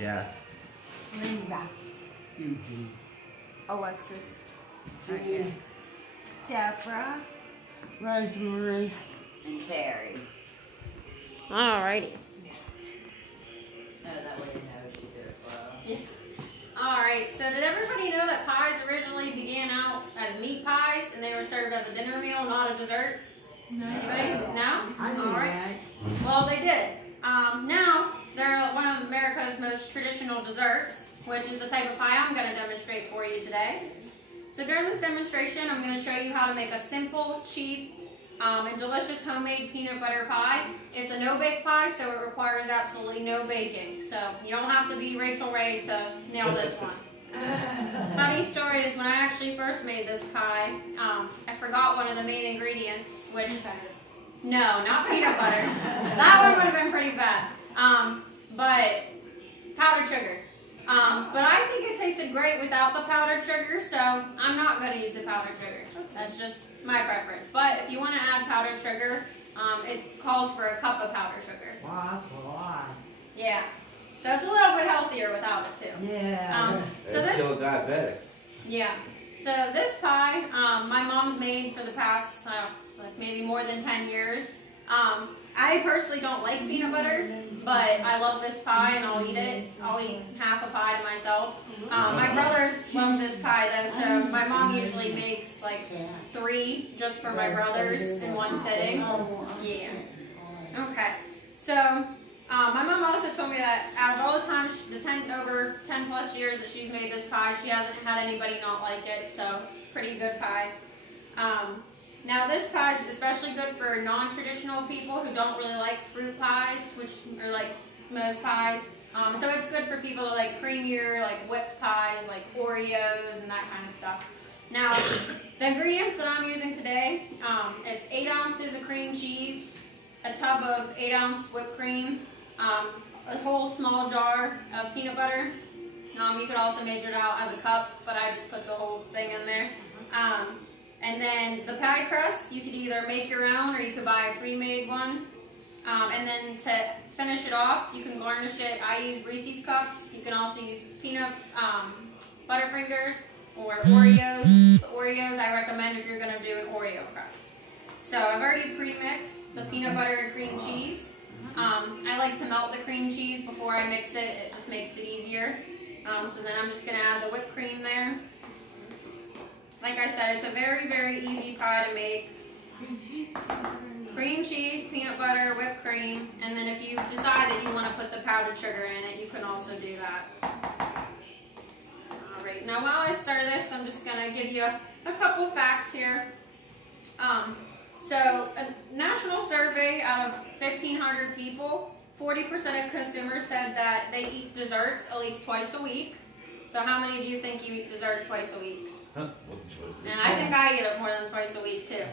Jeff. Linda. Eugene. Alexis. Jean. Deborah. Rosemary. And Terry. Alrighty. No, that way you know she did it well. Yeah. Alright, so did everybody know that pies originally began out as meat pies and they were served as a dinner meal, not a dessert? No. Anybody? No? I knew Alright. that. Well, they did. Now, they're one of America's most traditional desserts, which is the type of pie I'm going to demonstrate for you today. So during this demonstration, I'm going to show you how to make a simple, cheap, and delicious homemade peanut butter pie. It's a no-bake pie, so it requires absolutely no baking. So you don't have to be Rachel Ray to nail this one. Funny story is when I actually first made this pie, I forgot one of the main ingredients, which... No, not peanut butter. That one would have been pretty bad. But powdered sugar. But I think it tasted great without the powdered sugar, so I'm not going to use the powdered sugar. That's just my preference. But if you want to add powdered sugar, it calls for a cup of powdered sugar. Wow, that's a lot. Yeah. So it's a little bit healthier without it too. Yeah. So this, Kill a diabetic. yeah. So this pie, my mom's made for the past, like maybe more than 10 years. I personally don't like peanut butter, but I love this pie and I'll eat it. I'll eat half a pie to myself. My brothers love this pie though, so my mom usually makes like 3 just for my brothers in one sitting. Yeah. Okay. So my mom also told me that out of all the times, over 10 plus years that she's made this pie, she hasn't had anybody not like it, so it's a pretty good pie. Now this pie is especially good for non-traditional people who don't really like fruit pies, which are like most pies. So it's good for people that like creamier, like whipped pies, like Oreos and that kind of stuff. Now, the ingredients that I'm using today, it's 8 ounces of cream cheese, a tub of 8-ounce whipped cream, a whole small jar of peanut butter. You could also measure it out as a cup, but I just put the whole thing in there. And then the pie crust, you could either make your own or you could buy a pre-made one. And then to finish it off, you can garnish it. I use Reese's Cups. You can also use peanut Butterfingers or Oreos. The Oreos I recommend if you're going to do an Oreo crust. So I've already pre-mixed the peanut butter and cream cheese. I like to melt the cream cheese before I mix it. It just makes it easier. So then I'm just going to add the whipped cream there. Like I said, it's a very, very easy pie to make. Cream cheese, peanut butter, whipped cream, and then if you decide that you want to put the powdered sugar in it, you can also do that. Alright, now while I stir this, I'm just going to give you a couple facts here. So, a national survey out of 1,500 people, 40% of consumers said that they eat desserts at least twice a week. So how many do you think you eat dessert twice a week? And I think I eat it more than twice a week too.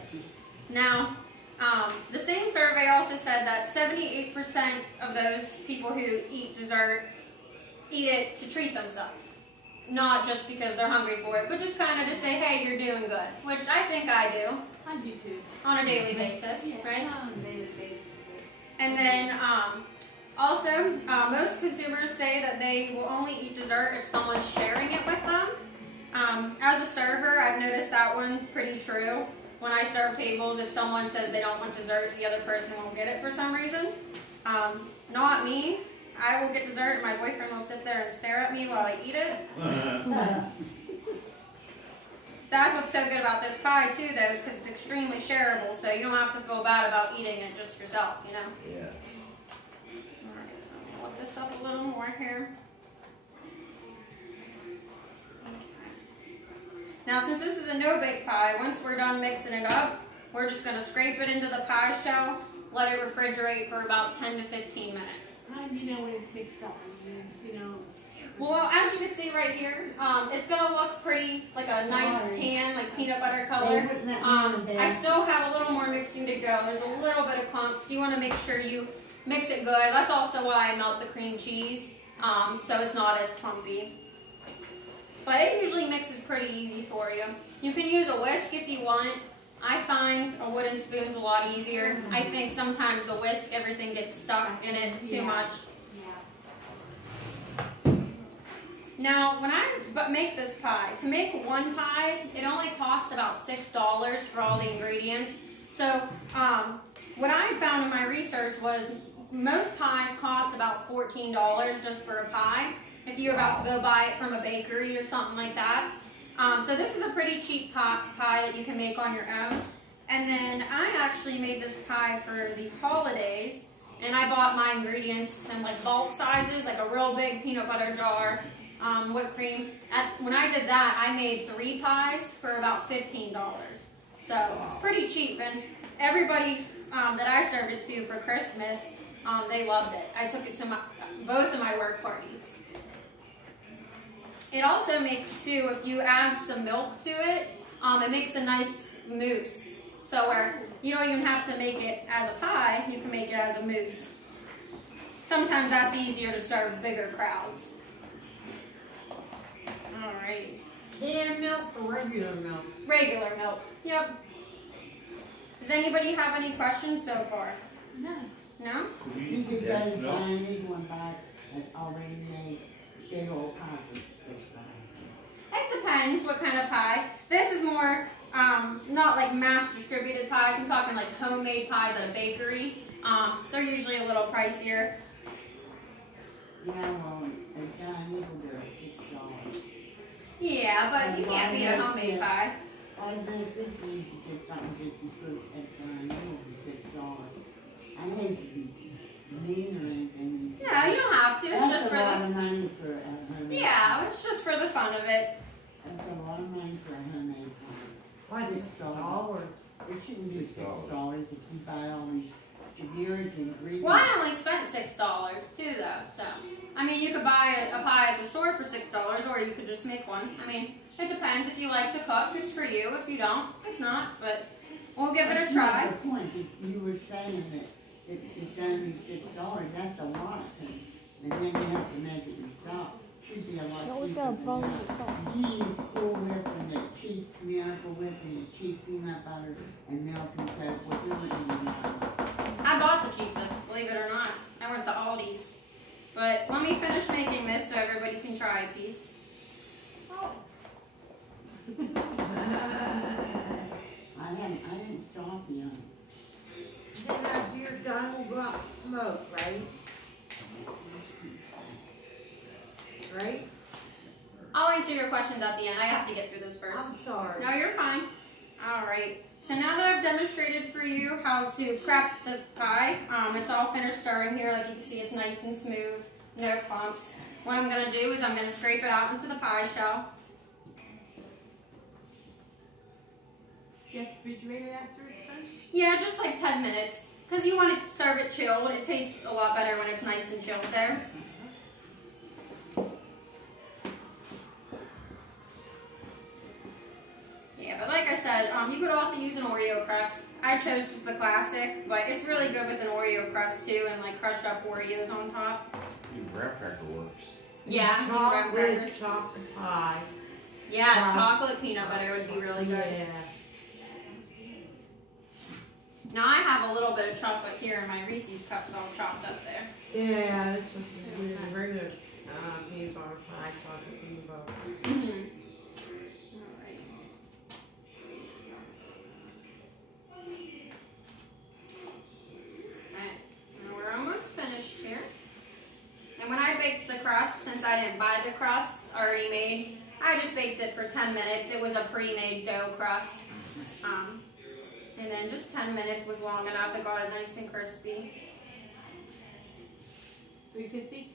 Now, the same survey also said that 78% of those people who eat dessert eat it to treat themselves. Not just because they're hungry for it, but just kind of to say, hey, you're doing good. Which I think I do. I do too. On a daily basis, right? On a daily basis. And then also, most consumers say that they will only eat dessert if someone's sharing it with them. As a server, I've noticed that one's pretty true. When I serve tables, if someone says they don't want dessert, the other person won't get it for some reason. Not me. I will get dessert and my boyfriend will sit there and stare at me while I eat it. That's what's so good about this pie too, though, is because it's extremely shareable, so you don't have to feel bad about eating it just yourself, you know? Yeah. Alright, so I'm going to look this up a little more here. Now, since this is a no-bake pie, once we're done mixing it up, we're just going to scrape it into the pie shell, let it refrigerate for about 10 to 15 minutes. How do you know when it's mixed up? You know. Well, as you can see right here, it's going to look pretty, like a nice tan, like peanut butter color. I still have a little more mixing to go. There's a little bit of clumps. You want to make sure you mix it good. That's also why I melt the cream cheese, so it's not as clumpy. But it usually mixes pretty easy for you. You can use a whisk if you want. I find a wooden spoon's a lot easier. I think sometimes the whisk, everything gets stuck in it too much. Yeah. Now, when I make this pie, to make one pie, it only costs about $6 for all the ingredients. So, what I found in my research was most pies cost about $14 just for a pie, if you're about to go buy it from a bakery or something like that. So this is a pretty cheap pie that you can make on your own. And then I actually made this pie for the holidays, and I bought my ingredients in like bulk sizes, like a real big peanut butter jar, whipped cream. When I did that, I made 3 pies for about $15. So it's pretty cheap, and everybody that I served it to for Christmas, they loved it. I took it to both of my work parties. It also makes, too, if you add some milk to it, it makes a nice mousse. So where you don't even have to make it as a pie, you can make it as a mousse. Sometimes that's easier to serve bigger crowds. All right. Canned milk or regular milk? Regular milk. Yep. Does anybody have any questions so far? No. No? You could go to find anyone buy an already made big old pie for $6. It depends what kind of pie. This is more not like mass distributed pies. I'm talking like homemade pies at a bakery. They're usually a little pricier. Yeah, well, a John Eagle, they're $6. Yeah, but you can't beat a homemade pie. I bet this week you get something just as good at John Eagle for $6. I hate to be mean or anything. No, you don't have to. It's That's just for a lot the... of money for a homemade Yeah, pie. it's just for the fun of it. That's a lot of money for a homemade pie. What's $1? It shouldn't be $6 if you buy all these generic ingredients. Well, I only spent $6 too, though. So, I mean, you could buy a pie at the store for $6, or you could just make one. I mean, it depends. If you like to cook, it's for you. If you don't, it's not. But we'll give it a That's try. not the point. If you were saying that it's only $6, that's a lot. And then you have to make it yourself. Should be a lot cheaper than that. Use Cool Whip and the cheap Miracle Whip and the cheap peanut butter and milk and so forth. You wouldn't need that. I bought the cheapest, believe it or not. I went to Aldi's. But let me finish making this so everybody can try a piece. I didn't stop you. Then after you're done, we'll go out and smoke, right? Right? I'll answer your questions at the end. I have to get through this first. I'm sorry. No, you're fine. All right. So now that I've demonstrated for you how to prep the pie, it's all finished stirring here. Like you can see, it's nice and smooth, no clumps. What I'm going to do is I'm going to scrape it out into the pie shell. Do you have to refrigerate it after it's done? Yeah, just like 10 minutes. Because you want to serve it chilled. It tastes a lot better when it's nice and chilled there. Yeah, but like I said, you could also use an Oreo crust. I chose just the classic, but it's really good with an Oreo crust too, and like crushed up Oreos on top. Even graham cracker works. Yeah, graham crackers. Chocolate pie. Yeah, Crust. chocolate peanut butter would be really good. Yeah. Now I have a little bit of chocolate here in my Reese's cups all chopped up there. Yeah, it's just as good as regular peanut butter pie, chocolate peanut butter. Mm-hmm. We're almost finished here. And when I baked the crust, since I didn't buy the crust already made, I just baked it for 10 minutes. It was a pre-made dough crust. And then just 10 minutes was long enough. It got it nice and crispy. 350?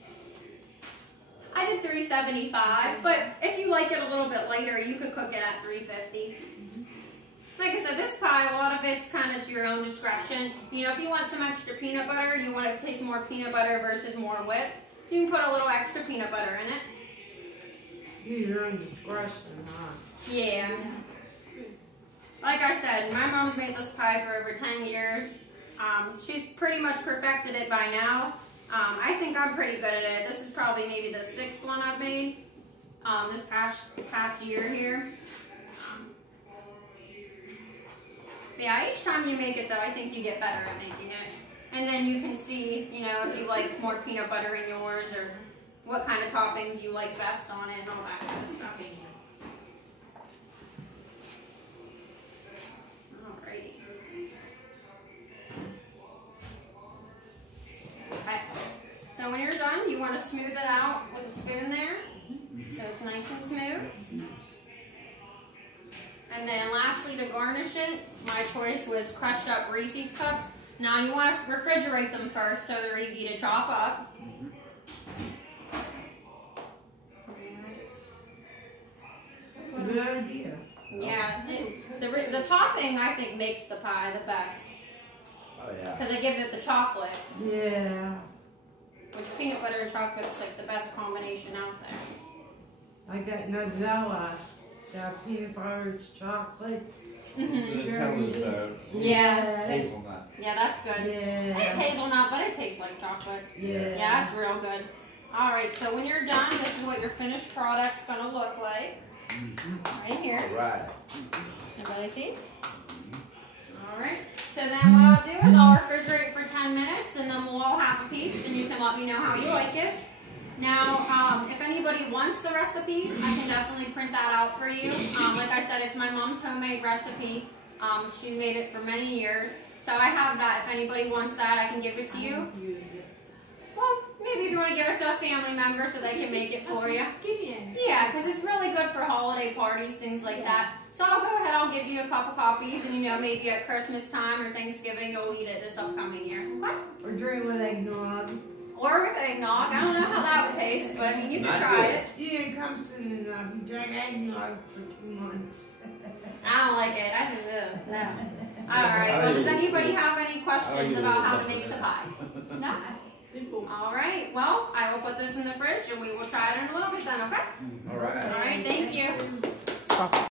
I did 375, but if you like it a little bit lighter, you could cook it at 350. Like I said, this pie, a lot of it's kind of to your own discretion. You know, if you want some extra peanut butter, you want it to taste more peanut butter versus more whipped, you can put a little extra peanut butter in it. Use your own discretion, huh? Yeah. Like I said, my mom's made this pie for over 10 years. She's pretty much perfected it by now. I think I'm pretty good at it. This is probably maybe the 6th one I've made this past year here. Yeah, each time you make it though, I think you get better at making it. And then you can see, you know, if you like more peanut butter in yours or what kind of toppings you like best on it and all that kind of stuff. Alrighty. Okay. So when you're done, you want to smooth it out with a spoon there, so it's nice and smooth. And then lastly, to garnish it, my choice was crushed up Reese's cups. Now you want to refrigerate them first so they're easy to chop up. That's a good idea. Yeah, the topping I think makes the pie the best Oh, yeah. because it gives it the chocolate, Yeah. which peanut butter and chocolate is like the best combination out there. I got Nutella, that peanut butter, chocolate. Nutella Yeah. hazelnut. Yeah, that's good. Yeah. It's hazelnut, but it tastes like chocolate. Yeah. Yeah, it's real good. All right, so when you're done, this is what your finished product's gonna look like. Right here. All right. Everybody see? All right. So then what I'll do is I'll refrigerate for 10 minutes, and then we'll all have a piece, and you can let me know how you like it. Now, if anybody wants the recipe, I can definitely print that out for you. Like I said, it's my mom's homemade recipe. She's made it for many years. So I have that. If anybody wants that, I can give it to you. Use it. Well, maybe if you want to give it to a family member so they can make it for you. Give me Yeah, because it's really good for holiday parties, things like that. So I'll go ahead, I'll give you a couple copies, and maybe at Christmas time or Thanksgiving, you'll eat it this upcoming year. Okay? Or drink with eggnog. Or with eggnog. I don't know how that would taste, but I mean, you can Not try good. it. You didn't come soon enough. You drank eggnog for 2 months. I don't like it. I think, no. All right. Well, does anybody have any questions about how to make the pie? No? All right. Well, I will put this in the fridge, and we will try it in a little bit then, okay? All right. All right. Thank you. Stop.